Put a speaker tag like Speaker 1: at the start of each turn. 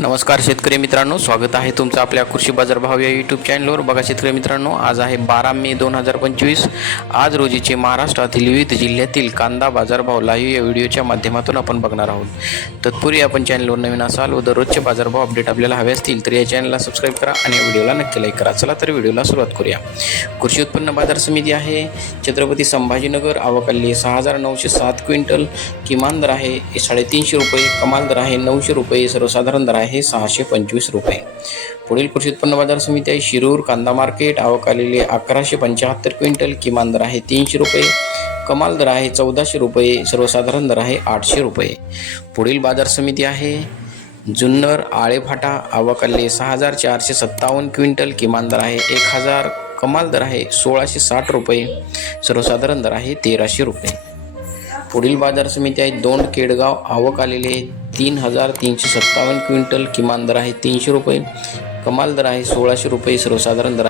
Speaker 1: नमस्कार शेतकरी मित्रांनो स्वागत आहे तुमचं आपल्या कृषी बाजार भाव या यूट्यूब चॅनलवर बघा शेतकरी मित्रांनो आज आहे बारा मे दोन हजार पंचवीस. आज रोजीचे महाराष्ट्रातील विविध जिल्ह्यातील कांदा बाजारभाव लाईव्ह या व्हिडिओच्या माध्यमातून आपण बघणार आहोत. तत्पूर्वी आपण चॅनलवर नवीन असाल व दररोजचे बाजारभाव अपडेट आपल्याला हवे असतील तर या चॅनलला सबस्क्राईब करा आणि या व्हिडिओला नक्की लाईक करा. चला तर व्हिडिओला सुरुवात करूया. कृषी उत्पन्न बाजार समिती आहे छत्रपती संभाजीनगर आवकाली सहा हजार नऊशे सात क्विंटल. किमान दर आहे साडेतीनशे रुपये कमाल दर आहे नऊशे रुपये सर्वसाधारण दर आहे सहाशे पंचवीस रुपये. पुढील कृषी उत्पन्न बाजार समिती आहे शिरूर कांदा मार्केट आवक आलेली अकराशे पंच्याहत्तर क्विंटल किमान दर आहे तीनशे रुपये कमाल दर आहे चौदाशे रुपये सर्वसाधारण दर आहे आठशे रुपये. पुढील बाजार समिती आहे जुन्नर आळेफाटा आवकाले सहा हजार चारशे सत्तावन्न क्विंटल किमान दर आहे एक हजार कमाल दर आहे सोळाशे साठ रुपये सर्वसाधारण दर आहे तेराशे रुपये. पुढील बाजार समिती आहे. दोन केडगाव आवक आलेले आहे. तीन हजार तीनशे सत्तावन्न क्विंटल किमान दर आहे. तीनशे रुपये कमाल दर आहे. सोळाशे रुपये सर्वसाधारण दर